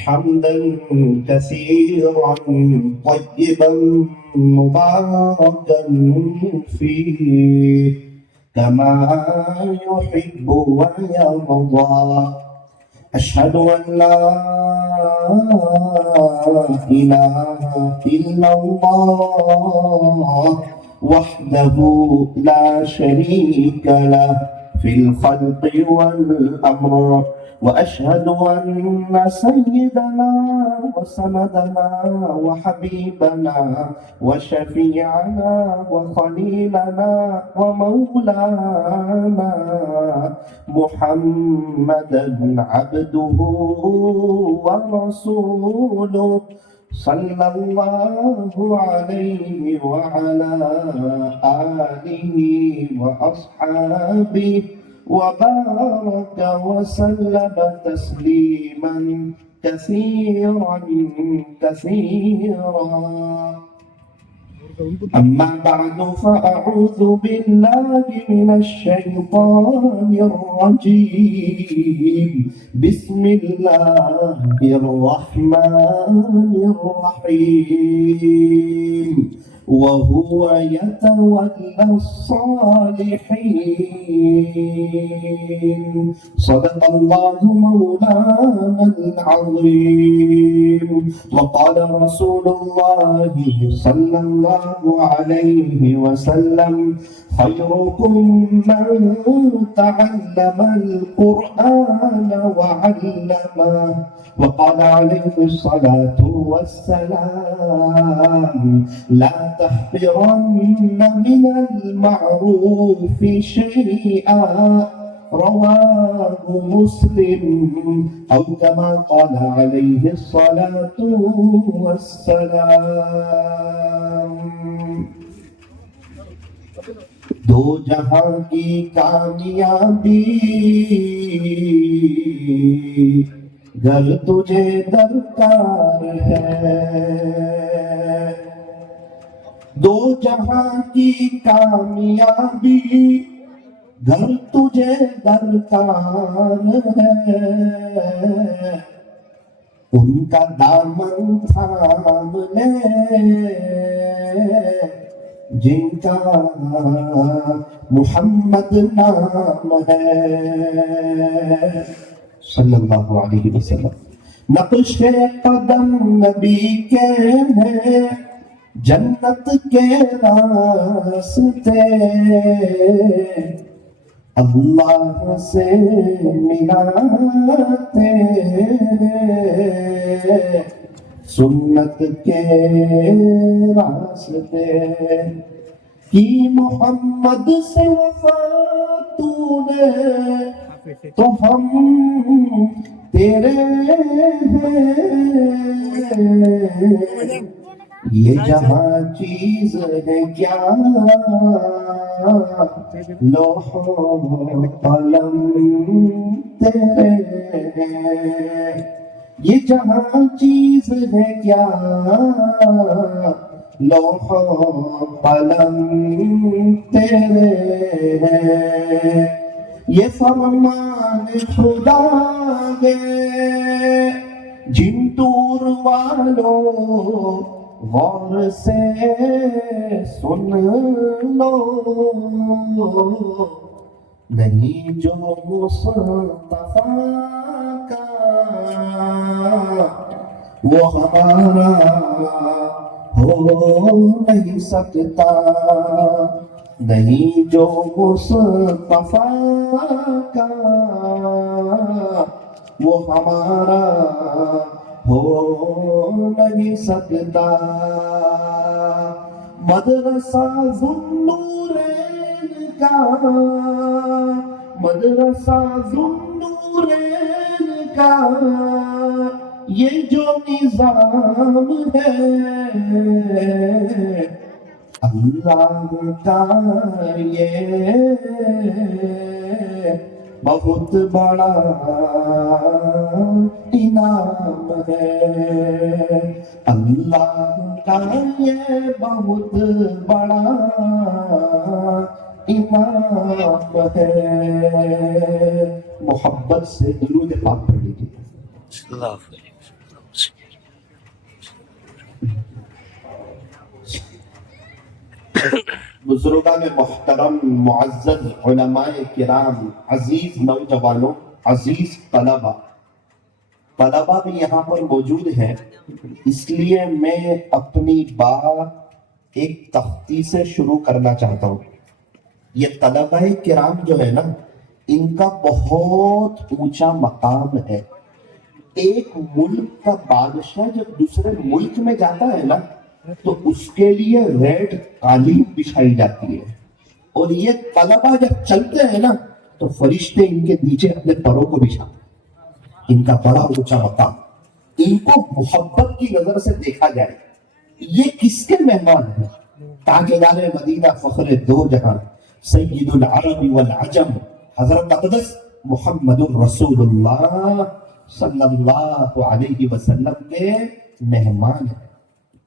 حمدا كثيرا طيبا مباركا فيه كما يحب ويرضى. أشهد أن لا إله إلا الله وحده لا شريك له في الخلق والأمر، وأشهد أن سيدنا وسندنا وحبيبنا وشفيعنا وخليلنا ومولانا محمدا عبده ورسوله صلى الله عليه وعلى آله وأصحابه وبارك وسلم تسليما كثيرا كثيرا. أما بعد فأعوذ بالله من الشيطان الرجيم. بسم الله الرحمن الرحيم. وهو يتولى الصالحين. صدق الله مولانا العظيم. وقال رسول الله صلى الله عليه وسلم: خيركم من تعلم القرآن وعلمه. وقال عليه الصلاة والسلام: لا تحقرن من المعروف شيئا. رواه مسلم، أو كما قال عليه الصلاة والسلام. دو جہاں کی کامیابی گر تجھے درکار ہے، دو جہاں کی کامیابی گر تجھے درکار ہے، ان کا دامن تھام لے جن کا محمد نام ہے صلی اللہ علیہ وسلم. نقش قدم نبی کے ہیں جنت کے راستے، اللہ سے ملاتے سنت کے راستے. کی محمد سے وفا تو نے تو ہم تیرے ہیں. یہ جہاں چیز ہے کیا لوح و قلم تیرے ہیں. یہ جہاں چیز ہے کیا لوح و قلم تیرے ہیں. یہ فرمان خدا ہے جن دور والوں غور سے سن لو. نہیں جو مصطفیٰ کا وہ ہمارا ہو نہیں سکتا. نہیں جو مصطفیٰ کا وہ ہمارا ہو نہیں سکتا. مدرسہ ذوالنورین کا، مدرسہ ذوالنورین کا یہ جو نظام ہے اللہ کا یہ بہت بڑا انعام ہے. اللہ کا یہ بہت بڑا امام ہے. محبت سے درود پاک پڑھ لیجیے. بزرگان محترم، معزز علماء کرام، عزیز نوجوانوں، عزیز طلبہ بھی یہاں پر موجود ہیں. اس لیے میں اپنی بات ایک تختی سے شروع کرنا چاہتا ہوں. یہ طلبہ کرام جو ہے نا، ان کا بہت اونچا مقام ہے. ایک ملک کا بادشاہ جب دوسرے ملک میں جاتا ہے نا تو اس کے لیے ریڈ قالین بچھائی جاتی ہے، اور یہ طلبہ جب چلتے ہیں نا تو فرشتے ان کے نیچے اپنے پروں کو بچھاتے ہیں. ان کا بڑا اونچا مقام. ان کو محبت کی نظر سے دیکھا جائے. یہ کس کے مہمان ہیں؟ تاجدار مدینہ، فخر دو جہاں، سید العرب والعجم، حضرت اقدس محمد الرسول اللہ صلی اللہ علیہ وسلم کے مہمان ہیں.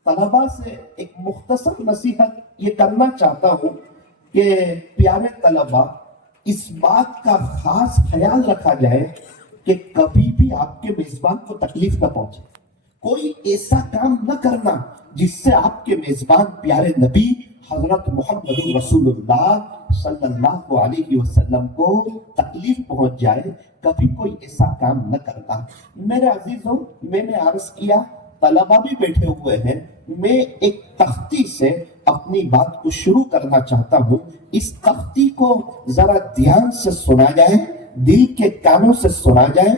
طلبہ سے ایک مختصر نصیحت یہ کرنا چاہتا ہوں کہ پیارے طلبہ، اس بات کا خاص خیال رکھا جائے کہ کبھی بھی آپ کے میزبان کو تکلیف نہ پہنچے. کوئی ایسا کام نہ کرنا جس سے آپ کے میزبان پیارے نبی حضرت محمد رسول اللہ صلی اللہ علیہ وسلم کو تکلیف پہنچ جائے. کبھی کوئی ایسا کام نہ کرتا. میرے عزیزوں، میں نے عرض کیا طلبہ بھی بیٹھے ہوئے ہیں. میں ایک تختی سے اپنی بات کو شروع کرنا چاہتا ہوں. اس تختی کو ذرا دھیان سے سنا جائے، دل کے کانوں سے سنا جائے،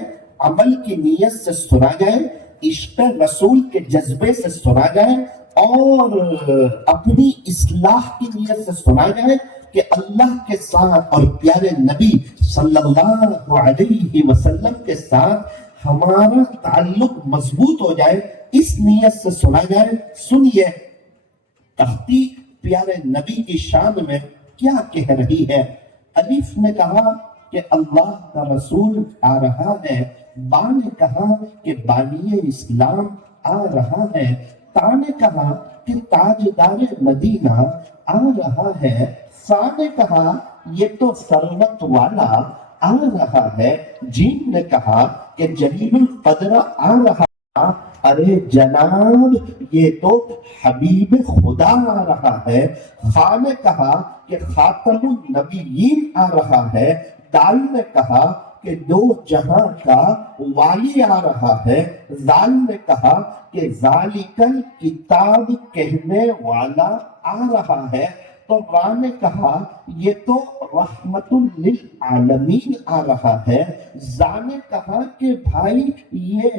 عمل کی نیت سے سنا جائے، عشق رسول کے جذبے سے سنا جائے، اور اپنی اصلاح کی نیت سے سنا جائے کہ اللہ کے ساتھ اور پیارے نبی صلی اللہ علیہ وسلم کے ساتھ ہمارا تعلق مضبوط ہو جائے. اس نیت سے سنا جائے. سنیے تختی پیارے نبی کی شان میں کیا کہہ رہی ہے. الف نے کہا کہ اللہ کا رسول آ رہا ہے. با نے کہا کہ بانی اسلام آ رہا ہے. تا نے کہا کہ تاجدار مدینہ آ رہا ہے. سا نے کہا یہ تو ثروت والا آ رہا ہے. جیم نے کہا کہ جلیل القدر آ رہا. ارے جناب یہ تو حبیب خدا آ رہا ہے. خا نے کہا کہ خاتم النبیین آ رہا ہے. دال نے کہا کہ دو جہاں کا والی آ رہا ہے. زال نے کہا کہ ذالک الکتاب کہنے والا آ رہا ہے. تو را نے کہا یہ تو رحمت للعالمین آ رہا ہے. زا نے کہا کہ بھائی یہ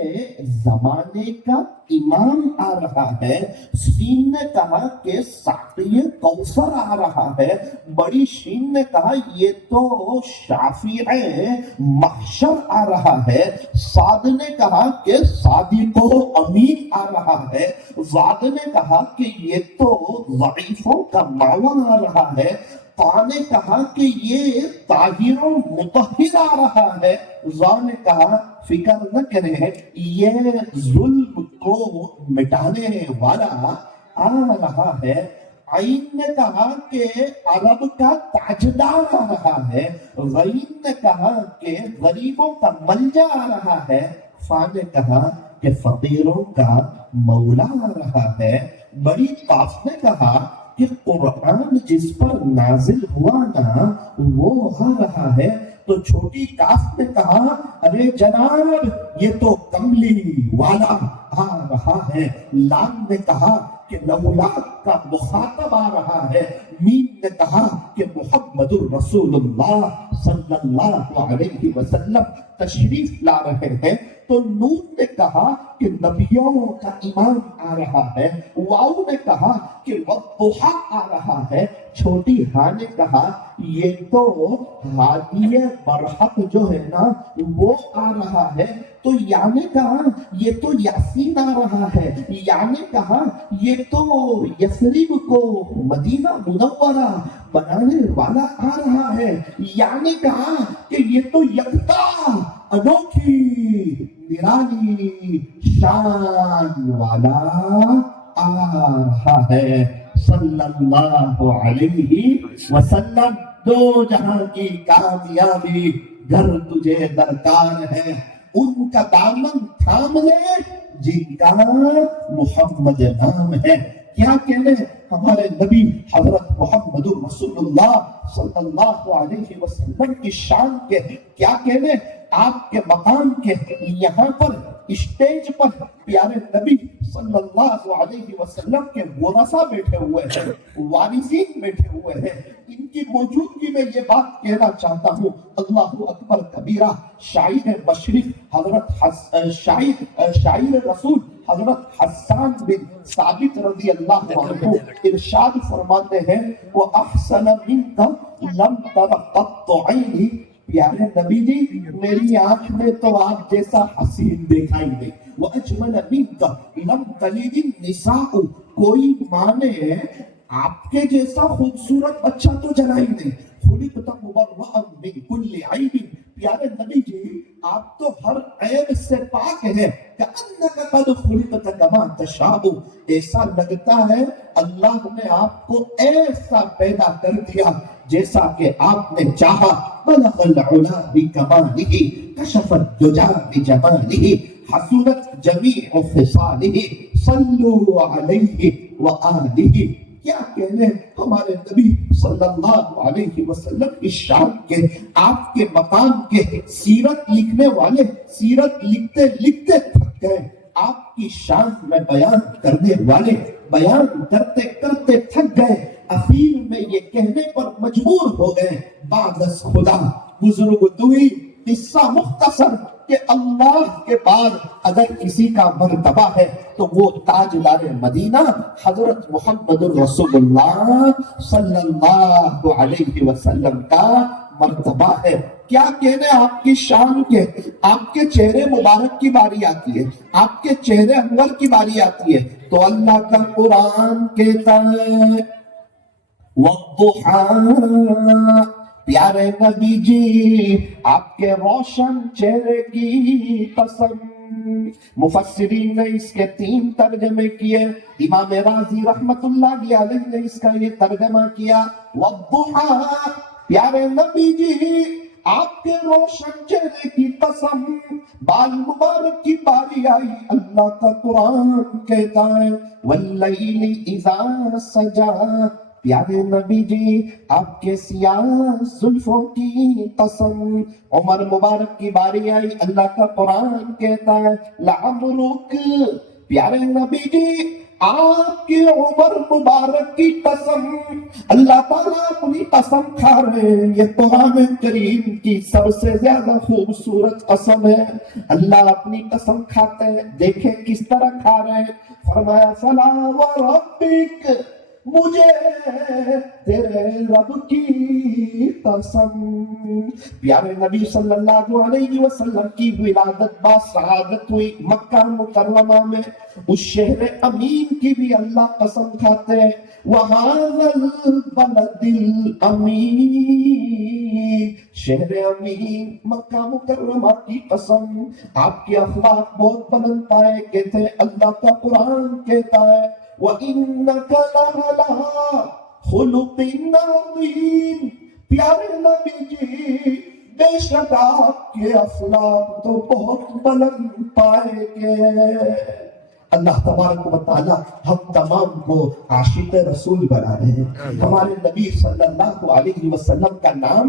زمانے کا امام آ رہا ہے. سین نے کہا کہ ساقی کوثر آ رہا ہے. بڑی شین نے کہا یہ تو شافع محشر آ رہا ہے. صاد نے کہا کہ صادق و امین آ رہا ہے. زاد نے کہا کہ یہ تو ضعیفوں کا معاون آ رہا ہے. تا نے کہا کہ یہ طاہر و مطہر آ رہا ہے. زا نے کہا فکر نہ کریں یہ ظلم کو مٹانے والا آ رہا ہے. عین نے کہا کہ عرب کا تاجدار آ رہا ہے. غین نے کہا کہ غریبوں کا ملجا آ رہا ہے. فا نے کہا کہ فقیروں کا مولا آ رہا ہے. بڑی قاف نے کہا کہ قرآن جس پر نازل ہوا نا وہ آ رہا ہے. تو چھوٹی کاف نے کہا ارے جناب یہ تو کملی والا آ رہا ہے. لام نے کہا کہ لولا کا مخاطب آ رہا ہے. میم نے کہا کہ محمد الرسول اللہ صلی اللہ علیہ وسلم تشریف لا رہے ہیں. تو نون نے کہا کہ نبیوں کا امام آ رہا ہے. واو نے کہا کہ والضحیٰ آ رہا ہے. چھوٹی ہاں نے کہا یہ تو ہادی برحق جو ہے نا وہ آ رہا ہے. تو یا نے کہا یہ تو یاسین آ رہا ہے. یا نے کہا یہ تو یثرب کو مدینہ منورہ بنانے والا آ رہا ہے. یا نے کہا کہ یہ تو یکتا انوکھی نرالی شان والا آ رہا ہے. صلی اللہ علیہ وسلم. دو جہاں کی کامیابی گھر تجھے درکار ہے، ان کا دامن تھام لے جن کا محمد نام ہے. کیا کہنے ہمارے نبی حضرت محمد رسول اللہ صلی اللہ علیہ وسلم کی شان کے، کیا کہنے آپ کے مقام کے. یہاں پر اسٹیج پر پیارے نبی صلی اللہ علیہ وسلم کے ورثہ بیٹھے ہوئے ہیں، وارثین بیٹھے ہوئے ہیں. ان کی موجودگی میں یہ بات کہنا چاہتا ہوں، اللہ اکبر کبیرہ. شاعر مشرق حضرت شاعر رسول حضرت حسان بن ثابت رضی اللہ عنہ ارشاد فرماتے ہیں، وَأَحْسَنَ مِنْكَ لَمْ تَرَ قَطُّ عَيْنِي. پیارے نبی جی میری آنکھ میں تو آپ جیسا حسین دیکھا ہی نہیں. وَأَجْمَلَ مِنْكَ لَمْ تَلِدِ النِّسَاءُ. کوئی ماں نے آپ کے جیسا خوبصورت بچہ تو جنا ہی نہیں. خُلِقْتَ مُبَرَّأً مِنْ كُلِّ عَيْبٍ. پیارے نبی جی آپ تو ہر عیب سے پاک ہیں. كَأَنَّكَ قَدْ خُلِقْتَ كَمَا تَشَاءُ. ایسا لگتا ہے اللہ نے آپ کو ایسا پیدا کر دیا جیسا کہ آپ نے چاہا. بلغ العلا بکمالہ کشف الدجا بجمالہ حسنت جمیع خصالہ صلوا علیہ وآلہ. کیا کہنے ہمارے نبی صلی اللہ علیہ وسلم کی شان کے، آپ کے مقام کے. سیرت لکھنے والے سیرت لکھتے لکھتے تھک گئے. آپ کی شان میں بیان کرنے والے بیان کرتے کرتے تھک گئے. اخیر میں یہ کہنے پر مجبور ہو گئے، بعد از خدا بزرگ دوئی. قصہ مختصر کہ اللہ کے بعد اگر کسی کا مرتبہ ہے تو وہ تاجدار مدینہ حضرت محمد رسول اللہ صلی اللہ علیہ وسلم کا مرتبہ ہے. کیا کہنے آپ کی شان کے. آپ کے چہرے مبارک کی باری آتی ہے، آپ کے چہرے انور کی باری آتی ہے تو اللہ کا قرآن کہتا ہے وَالضُّحَىٰ. پیارے نبی جی آپ کے روشن چہرے کی قسم. مفسرین نے اس کے 3 ترجمے کیے. امام رازی رحمت اللہ علیہ نے اس کا یہ ترجمہ کیا وَالضُّحَىٰ. پیارے نبی جی آپ کے روشن چہرے کی قسم. بال مبارک کی باری آئی، اللہ کا قرآن کہتا ہے وَاللَّيْلِ إِذَا سَجَىٰ. پیارے نبی جی آپ کے سیاہ زلفوں کی قسم. عمر مبارک کی باری آئی، اللہ کا قرآن کہتا ہے لعمرک. پیارے نبی جی آپ کی عمر مبارک کی قسم. اللہ تعالیٰ اپنی قسم کھا رہے ہیں. یہ قرآن کریم کی سب سے زیادہ خوبصورت قسم ہے. اللہ اپنی قسم کھاتے ہیں، دیکھیں کس طرح کھا رہے ہیں. فرمایا فلا وربک، مجھے تیرے رب کی قسم. پیارے نبی صلی اللہ علیہ وسلم کی ولادت با سعادت ہوئی مکہ مکرمہ میں. اس شہر امین کی بھی اللہ قسم کھاتے ہیں وَهَذَا الْبَلَدِ الْأَمِينِ. شہر امین مکہ مکرمہ کی قسم. آپ کے اخلاق بہت بلند پائے گئے تھے. اللہ کا قرآن کہتا ہے وَإِنَّكَ لَعَلَىٰ خُلُقٍ عَظِيمٍ. پیارے نبی جی بے شک آپ کے اخلاق تو بہت بلند پائے گئے. اللہ تبارک و تعالی ہم تمام کو عاشق رسول بنا رہے ہیں. ہمارے نبی صلی اللہ علیہ وسلم کا نام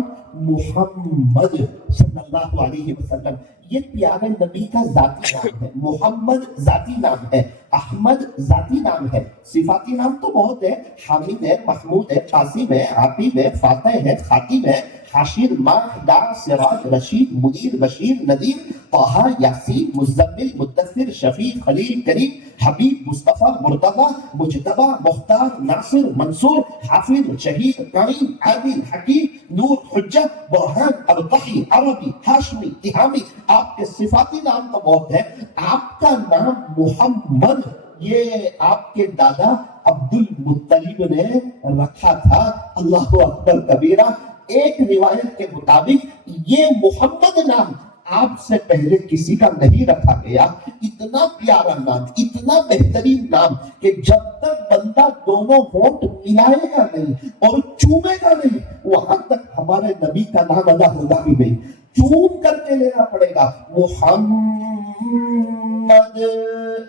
محمد صلی اللہ علیہ وسلم. یہ پیارے نبی کا ذاتی نام ہے. محمد ذاتی نام ہے، احمد ذاتی نام ہے. صفاتی نام تو بہت ہے، حامد ہے، محمود ہے، قاسم ہے، عاقب ہے، فاتح ہے، خاتم ہے، حاشر، ماہ، دا، سراج، رشید، منیر، بشیر، نذیر، طہ، یاسین، مزمل، مدثر، شفیع، خلیل، کریم، حبیب، مصطفیٰ، مرتضیٰ، مجتبیٰ، مختار، ناصر، منصور، حافظ، شہید، کریم، عادل، حکیم، نور، حجت، برہان، ارتقی، عربی، ہاشمی، تہامی. آپ کے صفاتی نام تو بہت ہے. آپ کا نام محمد یہ آپ کے دادا عبد المطلب نے رکھا تھا. اللہ اکبر کبیرہ. ایک روایت کے مطابق یہ محمد نام آپ سے پہلے کسی کا نہیں رکھا گیا. اتنا پیارا نام, اتنا بہترین نام کہ جب تک بندہ دونوں ہونٹ ملائے گا نہیں اور چومے گا نہیں, وہاں تک ہمارے نبی کا نام ادا ہوگا بھی نہیں. چوم کر کے لینا پڑے گا. محمد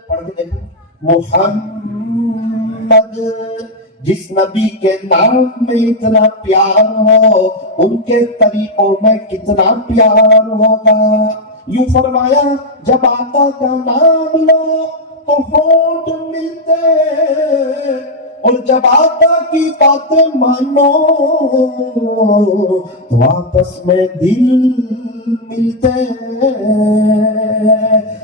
پڑھ کے دیکھو, محمد. جس نبی کے نام میں اتنا پیار ہو, ان کے طریقوں میں کتنا پیار ہوگا. یوں فرمایا جب آقا کا نام لو تو ہونٹ ملتے, اور جب آقا کی باتیں مانو تو آپس میں دل ملتے.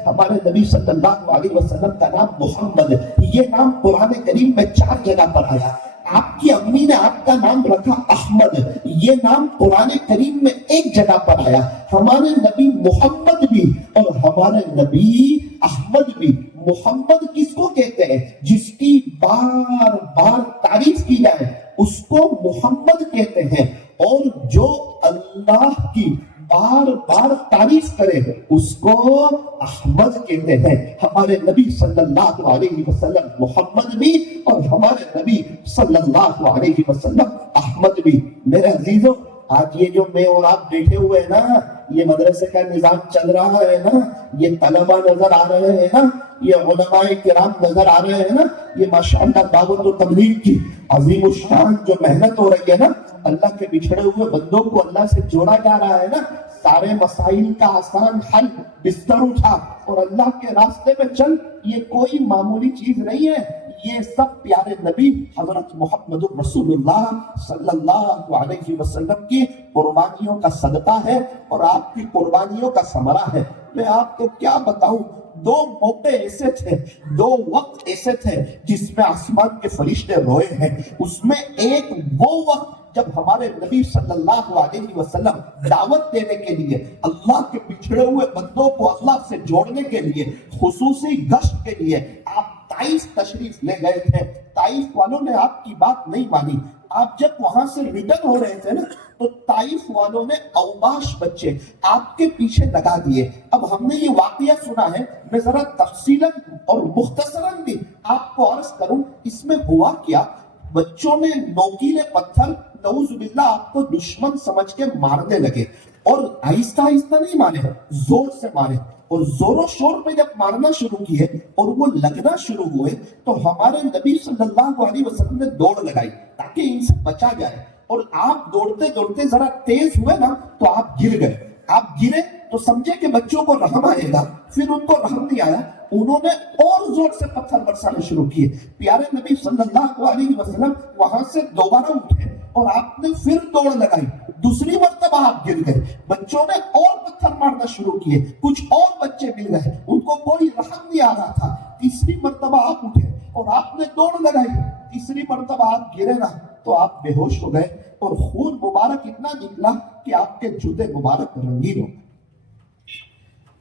ہمارے نبی صلی اللہ علیہ وسلم کا نام محمد, یہ نام قرآن کریم میں 4 جگہ پر آیا. آپ کی امی نے آپ کا نام رکھا احمد, یہ نام قرآن کریم میں 1 جگہ پر آیا. ہمارے نبی محمد بھی اور ہمارے نبی احمد بھی. محمد کس کو کہتے ہیں؟ جس کی بار بار تعریف کی جائے اس کو محمد کہتے ہیں, اور جو اللہ کی بار بار تعریف کرے اس کو احمد کہتے ہیں. ہمارے نبی صلی اللہ علیہ وسلم محمد بھی اور ہمارے نبی صلی اللہ علیہ وسلم احمد بھی. میرے عزیزوں, آج یہ جو میں اور آپ بیٹھے ہوئے ہیں نا, یہ مدرسے کا نظام چل رہا ہے نا, یہ طلبہ نظر آ رہے ہیں نا, یہ علماء کرام نظر آ رہے ہیں نا, یہ ماشاءاللہ دعوت و تبلیغ کی عظیم الشان جو محنت ہو رہی ہے نا, اللہ کے بچھڑے ہوئے بندوں کو اللہ سے جوڑا جا رہا ہے نا. سارے مسائل کا آسان حل, بستر اٹھا اور اللہ کے راستے میں چل, یہ کوئی معمولی چیز نہیں ہے. یہ سب پیارے نبی حضرت محمد رسول اللہ صلی اللہ علیہ وسلم کی قربانیوں کا صدقہ ہے اور آپ کی قربانیوں کا ثمرہ ہے. میں آپ کو کیا بتاؤں, 2 موقع ایسے تھے, 2 وقت ایسے تھے جس میں آسمان کے فرشتے روئے ہیں. اس میں ایک وہ وقت جب ہمارے نبی صلی اللہ علیہ وسلم دعوت دینے کے لیے, اللہ کے بچھڑے ہوئے بندوں کو اللہ سے جوڑنے کے لیے, خصوصی گشت کے لیے آپ طائف تشریف لے گئے تھے. طائف والوں نے آپ کی بات نہیں مانی. آپ جب وہاں سے ریٹرن ہو رہے تھے نا, تو طائف والوں نے اوباش بچے آپ کے پیچھے لگا دیے. اب ہم نے یہ واقعہ سنا ہے, میں ذرا تفصیلاً اور مختصراً بھی آپ کو عرض کروں. اس میں ہوا کیا, بچوں نے نوکیلے پتھر نعوذ باللہ آپ کو دشمن سمجھ کے مارنے لگے, اور آہستہ آہستہ نہیں مارے, زور سے مارے, اور زور و شور پہ جب مارنا شروع کیے اور وہ لگنا شروع ہوئے تو ہمارے نبی صلی اللہ علیہ وسلم نے دوڑ لگائی تاکہ ان سے بچا جائے. اور آپ دوڑتے دوڑتے ذرا تیز ہوئے نا تو آپ گر گئے. آپ گرے تو سمجھے کہ بچوں کو رحم آئے گا, پھر ان کو رحم نہیں آیا, انہوں نے اور زور سے پتھر برسانے شروع کیے. پیارے نبی صلی اللہ علیہ وسلم وہاں سے دوبارہ اٹھے اور آپ نے پھر دوڑ لگائی. دوسری مرتبہ آپ گر گئے, بچوں نے اور پتھر مارنا شروع کیے, کچھ اور بچے مل گئے, ان کو کوئی رحم نہیں آ رہا تھا. تیسری مرتبہ آپ اٹھے اور آپ نے دوڑ لگائی. تیسری مرتبہ آپ گرے نا تو آپ بے ہوش ہو گئے, اور خون مبارک اتنا نکلا کہ آپ کے جوتے مبارک رنگین ہو.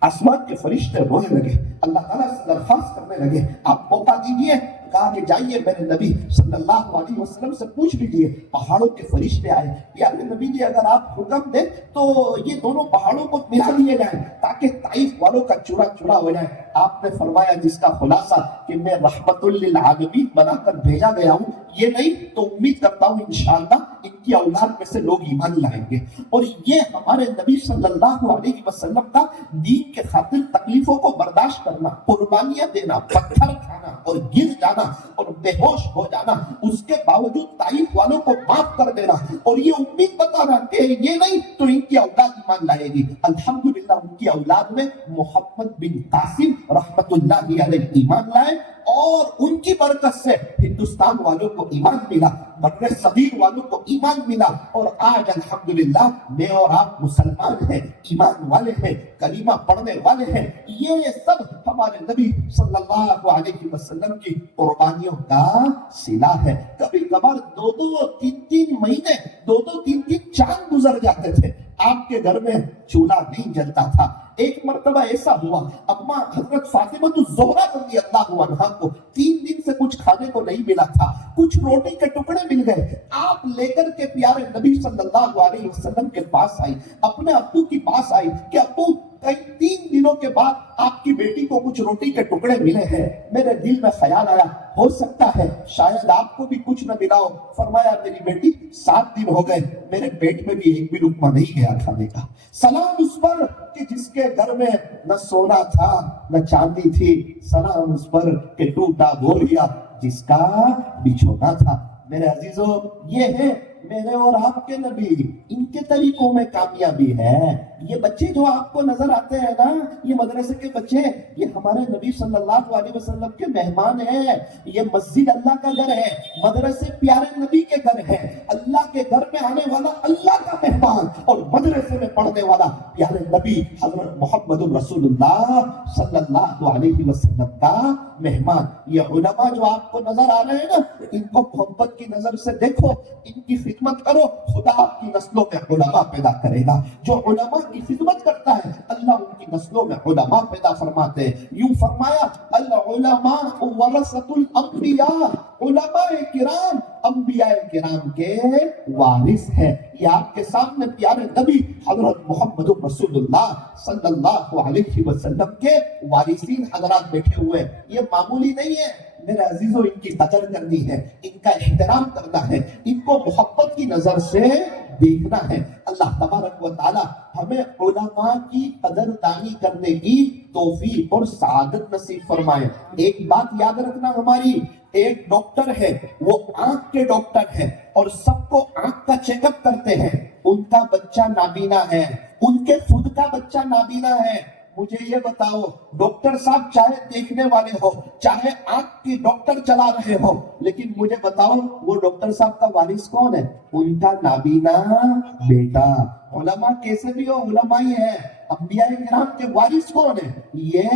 آسمان کے فرشتے رونے لگے, اللہ تعالیٰ سے درخواست کرنے لگے, آپ موقع دیجئے. کہا کہ جائیے میرے نبی صلی اللہ علیہ وسلم سے پوچھ لیجئے. پہاڑوں کے فرشتے آئے. یار نبی جی اگر آپ حکم دیں تو یہ دونوں پہاڑوں کو ملا لیے جائیں تاکہ طائف والوں کا چورا چورا ہو جائے. آپ نے فرمایا جس کا خلاصہ کہ میں رحمت للعالمین بنا کر بھیجا گیا ہوں, یہ نہیں تو امید کرتا ہوں انشاءاللہ ان کی اولاد میں سے لوگ ایمان لائیں گے. اور یہ ہمارے نبی صلی اللہ علیہ وسلم کا دین کے خاطر تکلیفوں کو برداشت کرنا, قربانیاں دینا, پتھر کھانا اور گر جانا اور بے ہوش ہو جانا, اس کے باوجود طائف والوں کو معاف کر دینا, اور یہ امید بتانا کہ یہ نہیں تو ان کی اولاد ایمان لائے گی. الحمدللہ ان کی اولاد میں محمد بن قاسم رحمت اللہ علیہ ایمان لائے, اور ان کی برکت سے ہندوستان والوں کو ایمان ملا, بر صغیر والوں کو ایمان ملا, اور آج الحمدللہ میں اور آپ مسلمان ہیں, ایمان والے ہیں, کلمہ پڑھنے والے ہیں. یہ سب ہمارے نبی صلی اللہ علیہ وسلم کی قربانیوں کا صلہ ہے. کبھی کبھار 2-3 مہینے 2-3 چاند گزر جاتے تھے, آپ کے گھر میں چولہا نہیں جلتا تھا. ایک مرتبہ ایسا ہوا, اما حضرت فاطمہ الزہرا رضی اللہ عنہا کو 3 دن سے کچھ کھانے کو نہیں ملا تھا, کچھ روٹی کے ٹکڑے مل گئے. آپ لے کر کے پیارے نبی صلی اللہ علیہ وسلم کے پاس آئی, اپنے ابو کے پاس آئی کہ ابو کئی 3 دنوں کے بعد آپ کی بیٹی کو کچھ روٹی کے ٹکڑے ملے ہیں. میرے دل میں خیال آیا ہو سکتا ہے شاید آپ کو بھی کچھ نہ ملا ہو. فرمایا میری بیٹی 7 دن ہو گئے میرے پیٹ میں بھی ایک بھی لقمہ نہیں گیا کھانے کا. سلام اس پر کہ جس کے گھر میں نہ سونا تھا نہ چاندی تھی. سلام اس پر کہ ٹوٹا بوریا جس کا بچھونا تھا. میرے عزیزو یہ ہے میرے اور آپ کے نبی. ان کے طریقوں میں کامیابی ہے. یہ بچے جو آپ کو نظر آتے ہیں نا یہ مدرسے کے بچے یہ ہمارے نبی صلی اللہ علیہ وسلم کے مہمان ہیں. یہ مسجد اللہ کا گھر ہے. مدرسے پیارے نبی کے گھر ہے. اللہ کے گھر میں آنے والا اللہ کا مہمان اور مدرسے میں پڑھنے والا پیارے نبی حضرت محمد رسول اللہ صلی اللہ علیہ وسلم کا مہمان. یہ علماء جو آپ کو نظر آ رہے ہیں نا ان کو محبت کی نظر سے دیکھو, ان کی خدمت کرو. خدا آپ کی نسلوں میں علماء پیدا کرے گا. جو علماء کی خدمت کرتا ہے اللہ ان کی نسلوں میں علماء پیدا فرماتے ہیں. یوں فرمایا العلماء ورثۃ الانبیاء. علماء کرام انبیاء کرام کے وارث ہیں. یہ آپ کے سامنے پیارے نبی حضرت محمد رسول اللہ صلی اللہ علیہ وسلم کے وارثین حضرات بیٹھے ہوئے. یہ معمولی نہیں ہے میرے عزیزو. ان کی قدر کرنی ہے, ان کا احترام کرنا ہے, ان کو محبت کی نظر سے دیکھنا ہے. اللہ تبارک و تعالی ہمیں علماء کی قدردانی کرنے کی توفیق اور سعادت نصیب فرمائے. ایک بات یاد رکھنا ہماری, ایک ڈاکٹر ہے وہ آنکھ کے ڈاکٹر ہے اور سب کو آنکھ کا چیک اپ کرتے ہیں. ان کا بچہ نابینا ہے, ان کے خود کا بچہ نابینا ہے. مجھے یہ بتاؤ ڈاکٹر صاحب چاہے دیکھنے والے ہو چاہے آنکھ کی ڈاکٹر چلا رہے ہو لیکن مجھے بتاؤ وہ ڈاکٹر صاحب کا وارث کون ہے؟ ان کا نابینا بیٹا. علماء کیسے بھی ہو علماء ہی ہے. انبیاء کرام کے وارث کون ہے؟ یہ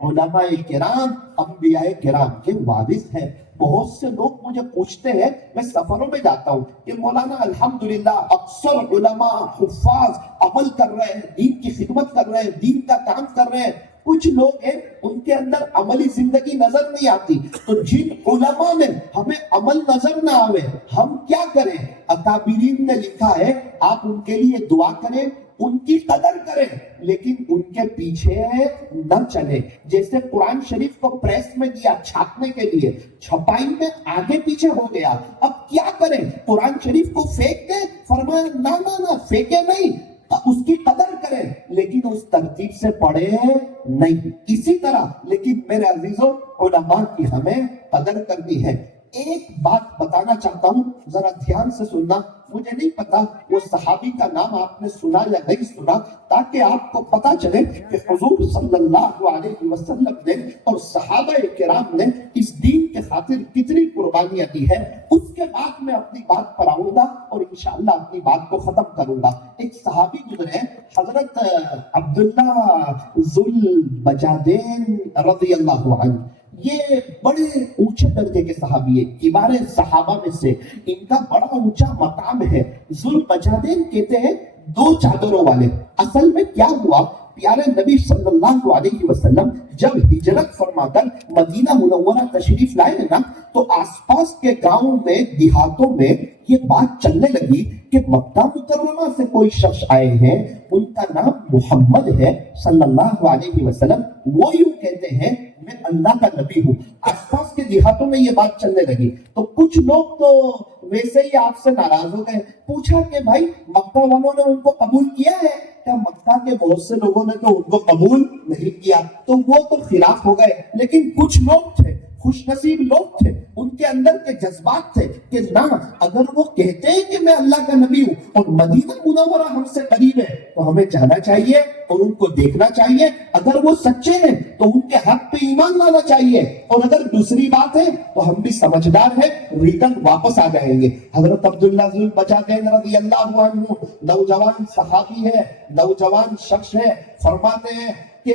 علماء کرام انبیاء کرام کے وارث ہیں. بہت سے لوگ مجھے پوچھتے ہیں, میں سفروں میں جاتا ہوں کہ مولانا الحمدللہ اکثر علماء حفاظ عمل کر رہے ہیں, دین کی خدمت کر رہے ہیں, دین کا کام کر رہے ہیں. کچھ لوگ ہیں ان کے اندر عملی زندگی نظر نہیں آتی. تو جن علماء میں ہمیں عمل نظر نہ آوے ہم کیا کریں؟ اکابرین نے لکھا ہے آپ ان کے لیے دعا کریں, ان کی قدر کریں لیکن ان کے پیچھے نہ چلیں. جیسے قرآن شریف کو پریس میں دیا چھاپنے کے لیے, چھپائی میں آگے پیچھے ہو گیا. اب کیا کریں؟ قرآن شریف کو پھینک دیں؟ فرمایا نہ پھینکے نہیں, اس کی قدر کریں لیکن اس ترتیب سے پڑھے نہیں. اسی طرح لیکن میرے عزیزوں علماء کی ہمیں قدر کرنی ہے. ایک بات بتانا چاہتا ہوں ذرا دھیان سے سننا. مجھے نہیں پتا وہ صحابی کا نام آپ نے سنا یا نہیں سنا, تاکہ آپ کو پتا چلے کہ حضور صلی اللہ علیہ وسلم نے اور صحابہ کرام نے اس دین کے خاطر کتنی قربانیاں دی ہے. اس کے بعد میں اپنی بات پر آؤں گا اور انشاءاللہ اپنی بات کو ختم کروں گا. ایک صحابی گزرے حضرت عبداللہ ذوالبجادین رضی اللہ عنہ. یہ بڑے اونچے درجے کے صحابی ہیں, کبار صحابہ میں سے. ان کا بڑا اونچا مقام ہے. ذوالبجادین کہتے ہیں 2 چادروں والے. اصل میں کیا ہوا, پیارے نبی صلی اللہ علیہ وسلم جب ہجرت فرما کر مدینہ منورہ تشریف لائے نا تو آس پاس کے گاؤں میں دیہاتوں میں یہ بات چلنے لگی کہ مکہ مکرمہ سے کوئی شخص آئے ہیں, ان کا نام محمد ہے صلی اللہ علیہ وسلم. وہ یوں کہتے ہیں میں اللہ کا نبی ہوں. آس پاس کے دیہاتوں میں یہ بات چلنے لگی تو کچھ لوگ تو ویسے ہی آپ سے ناراض ہو گئے. پوچھا کہ بھائی مکہ والوں نے ان کو قبول کیا ہے کیا؟ مکہ کے بہت سے لوگوں نے تو ان کو قبول نہیں کیا. تو وہ تو خلاف ہو گئے. لیکن کچھ لوگ تھے, خوش نصیب لوگ تھے, ان کے اندر کے جذبات تھے کہ نہ اگر وہ کہتے ہیں کہ میں اللہ کا نبی ہوں اور مدینہ منورہ ہم سے قریب ہے تو ہمیں جانا چاہیے اور ان کو دیکھنا چاہیے. اگر وہ سچے ہیں تو ان کے حق پہ ایمان لانا چاہیے, اور اگر دوسری بات ہے تو ہم بھی سمجھدار ہیں, ریٹرن واپس آ جائیں گے. حضرت عبداللہ ذوالبجادین رضی اللہ عنہ نوجوان صحابی ہے, نوجوان شخص ہے. فرماتے ہیں کہ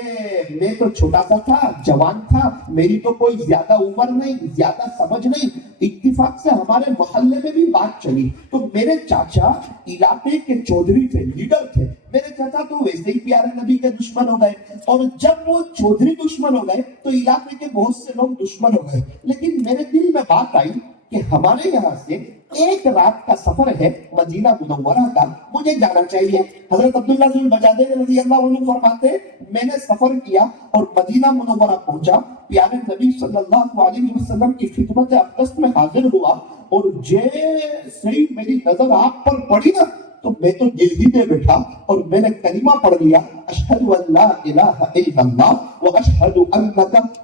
میں تو چھوٹا سا تھا, جوان تھا, میری تو کوئی زیادہ عمر نہیں, زیادہ سمجھ نہیں. اتفاق سے ہمارے محلے میں بھی بات چلی تو میرے چاچا علاقے کے چودھری تھے, لیڈر تھے. میرے چاچا تو ویسے ہی پیارے نبی کے دشمن ہو گئے, اور جب وہ چودھری دشمن ہو گئے تو علاقے کے بہت سے لوگ دشمن ہو گئے. لیکن میرے دل میں بات آئی کہ ہمارے یہاں سے ایک رات کا سفر ہے مدینہ منورہ کا, مجھے جانا چاہیے. حضرت عبداللہ بن بجادین رضی اللہ عنہ فرماتے ہیں میں نے سفر کیا اور مدینہ منورہ پہنچا, پیارے نبی صلی اللہ علیہ وسلم کی خدمت اقدس میں حاضر ہوا, اور جیسے ہی میری نظر آپ پر پڑی نا تو میں تو دل ہی میں بیٹھا اور میں نے کلمہ پڑھ لیا, اشہد ان لا الہ الا اللہ و اشہد انک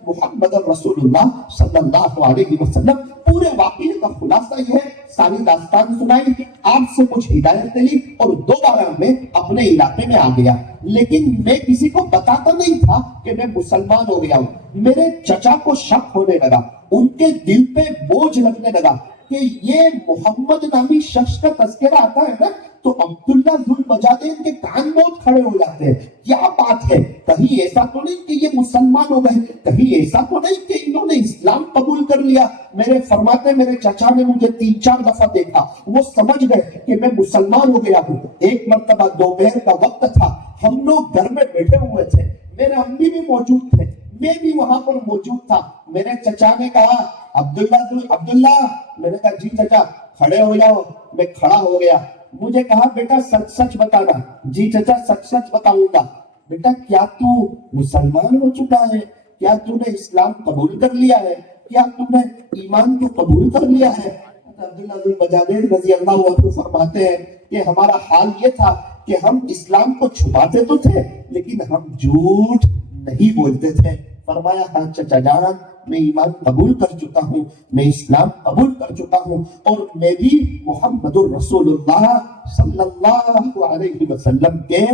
محمد رسول اللہ صلی اللہ علیہ وسلم. پورے واقعے کا خلاصہ یہ ہے, ساری داستان سنائی, آپ سے کچھ ہدایت لی اور دوبارہ میں اپنے علاقے میں آ گیا. لیکن میں کسی کو بتاتا نہیں تھا کہ میں مسلمان ہو گیا ہوں. میرے چچا کو شک ہونے لگا, ان کے دل پہ بوجھ لگنے لگا کہ یہ محمد نامی شخص کا تذکرہ آتا ہے نا تو عبداللہ ذو البجادین کے کان بہت کھڑے ہو جاتے ہیں. کیا بات ہے, کہیں ایسا تو نہیں کہ یہ مسلمان ہو گئے, کہیں ایسا تو نہیں کہ انہوں نے اسلام قبول کر لیا. میرے فرماتے میرے چچا نے مجھے 3-4 دفعہ دیکھا, وہ سمجھ گئے کہ میں مسلمان ہو گیا ہوں. ایک مرتبہ دوپہر کا وقت تھا, ہم لوگ گھر میں بیٹھے ہوئے تھے, میرے امی بھی موجود تھے, میں بھی وہاں پر موجود تھا. میرے چچا نے کہا عبداللہ, میں نے کہا جی چچا کھڑے ہو جاؤ. میں کھڑا ہو گیا. مجھے کہا بیٹا سچ سچ بتانا. جی چچا سچ سچ بتاؤں گا. بیٹا کیا تو مسلمان ہو چکا ہے, کیا تو نے اسلام قبول کر لیا ہے, کیا تو نے ایمان کو قبول کر لیا ہے؟ عبداللہ بن بجادین رضی اللہ عنہ فرماتے ہیں کہ ہمارا حال یہ تھا کہ ہم اسلام کو چھپاتے تو تھے لیکن ہم جھوٹ نہیں بولتے تھے. فرمایا ہاں چچا جان, میں ایمان قبول کر چکا ہوں, میں اسلام قبول کر چکا ہوں, اور میں بھی محمد الرسول اللہ صلی اللہ علیہ وسلم کے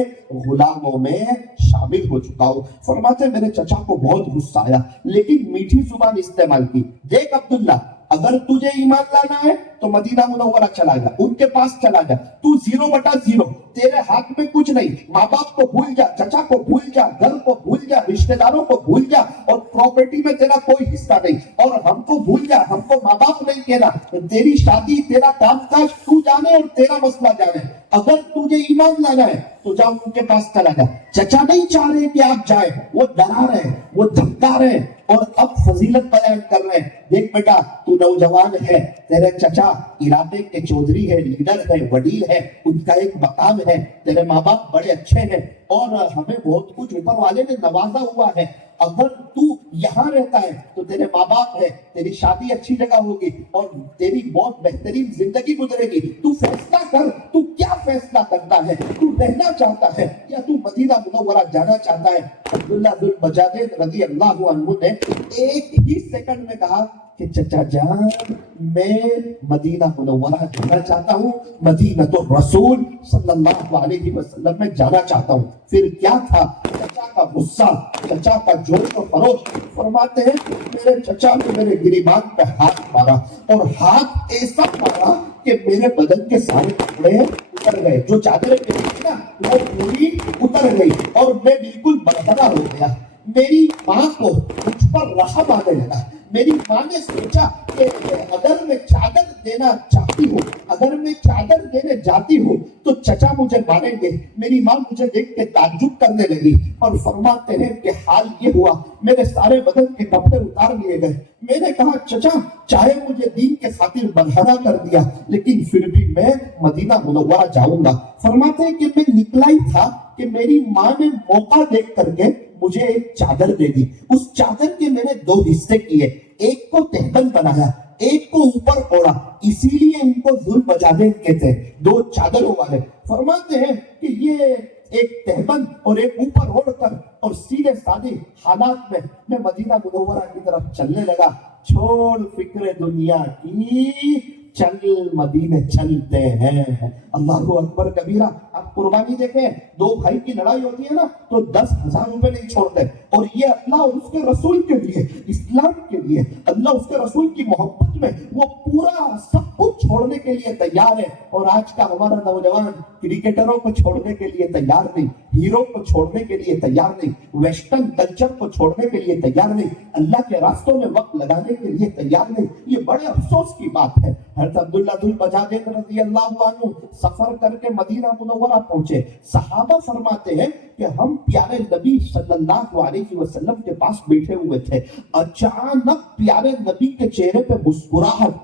غلاموں میں شامل ہو چکا ہوں. فرماتے میرے چچا کو بہت غصہ آیا لیکن میٹھی زبان استعمال کی. دیکھ عبداللہ, اگر تجھے ایمان لانا ہے تو مدینہ منورہ چلا جا, ان کے پاس چلا جا. تو 0/0, تیرے ہاتھ میں کچھ نہیں. ماں باپ کو بھول جا, چچا کو بھول جا, گھر کو بھول جا, رشتہ داروں کو بھول جا, اور پراپرٹی میں تیرا کوئی حصہ نہیں, اور ہم کو بھول جا, ہم کو ماں باپ نہیں کہنا. تیری شادی, تیرا کام کاج تو جانے اور تیرا مسئلہ جانے. اگر تجھے ایمان لانا ہے تو جاؤ ان کے پاس چلا جا. چچا نہیں چاہ رہے کہ آپ جائیں, وہ ڈرا رہے, وہ دھمکا رہے اور اب فضیلت بیان کر رہے ہیں. دیکھ بیٹا تو نوجوان ہے, تیرے چچا علاقے کے چودھری ہے, لیڈر ہے, وڈیل ہے, ان کا ایک مقام ہے, تیرے ماں باپ بڑے اچھے ہیں اور ہمیں بہت کچھ اوپر والے نے نوازا ہوا ہے. اگر تو یہاں رہتا ہے تو تیرے ماں باپ ہے, تیری شادی اچھی جگہ ہوگی اور تیری بہت بہترین زندگی گزرے گی. تو فیصلہ کر, تو کیا فیصلہ کرتا ہے, تو رہنا چاہتا ہے یا تو مدینہ منورہ جانا چاہتا ہے؟ عبداللہ بن بجادین رضی اللہ عنہ نے ایک ہی سیکنڈ میں کہا کہ چچا جان میں مدینہ منورہ جانا چاہتا ہوں, مدینہ الرسول صلی اللہ علیہ وسلم میں جانا چاہتا ہوں. پھر کیا تھا چچا کا غصہ, چچا کا جوش و خروش. فرماتے ہیں میرے چچا نے میرے گریبان پہ ہاتھ مارا اور ہاتھ ایسا مارا کہ میرے بدن کے سارے کپڑے اتر گئے, جو چادریں پہنی تھی نا وہ پوری اتر گئی اور میں بالکل برہنہ ہو گیا. میری ماں کو مجھ پر رحم آنے لگا. میری ماں نے سوچا کہ اگر میں چادر دینا چاہتی ہوں, اگر میں چادر دینے جاتی ہوں تو چچا مجھے ماریں گے. میری ماں مجھے دیکھ کے تعجب کرنے لگی اور فرماتے ہیں کہ حال یہ ہوا میرے سارے بدن کے کپڑے اتار لیے گئے. میں نے کہا چچا چاہے مجھے دین کے خاطر برہنہ کر دیا لیکن پھر بھی میں مدینہ منورہ جاؤں گا. فرماتے ہیں کہ میں نکلا ہی تھا کہ میری ماں نے موقع دیکھ کر کے مجھے ایک چادر دے دی. اس چادر کے میں نے 2 حصے کیے, ایک کو تہبند بنایا, ایک کو اوپر اوڑا, اسی لیے ان کو ذو البجادین کہتے ہیں, 2 چادروں والے. فرماتے ہیں کہ یہ ایک تہبند اور ایک اوپر اوڑھ کر اور سیدھے سادے حالات میں مدینہ منورہ کی طرف چلنے لگا. چھوڑ فکر دنیا کی, چل مدینے چلتے ہیں. اللہ اکبر کبیرہ. آپ قربانی دیکھیں, 2 بھائی کی لڑائی ہوتی ہے نا تو 10,000 روپے نہیں چھوڑتے, اور یہ اللہ اور اس کے رسول کے لیے, اسلام کے لیے, اللہ اس کے رسول کی محبت میں وہ پورا سب کچھ چھوڑنے کے لیے تیار ہے. اور آج کا ہمارا نوجوان کرکٹروں کو چھوڑنے کے لیے تیار نہیں, ہیرو کو چھوڑنے کے لیے تیار نہیں, ویسٹرن کلچر کو چھوڑنے کے لیے تیار نہیں, اللہ کے راستوں میں وقت لگانے کے لیے تیار نہیں. یہ بڑے افسوس کی بات ہے. حضرت عبداللہ بن بجادین رضی اللہ عنہ سفر کر کے مدینہ منورہ پہنچے. صحابہ فرماتے ہیں کہ ہم پیارے نبی صلی اللہ علیہ وسلم کے پاس بیٹھے ہوئے تھے. اچانک پیارے نبی کے چہرے پہ مسکراہٹ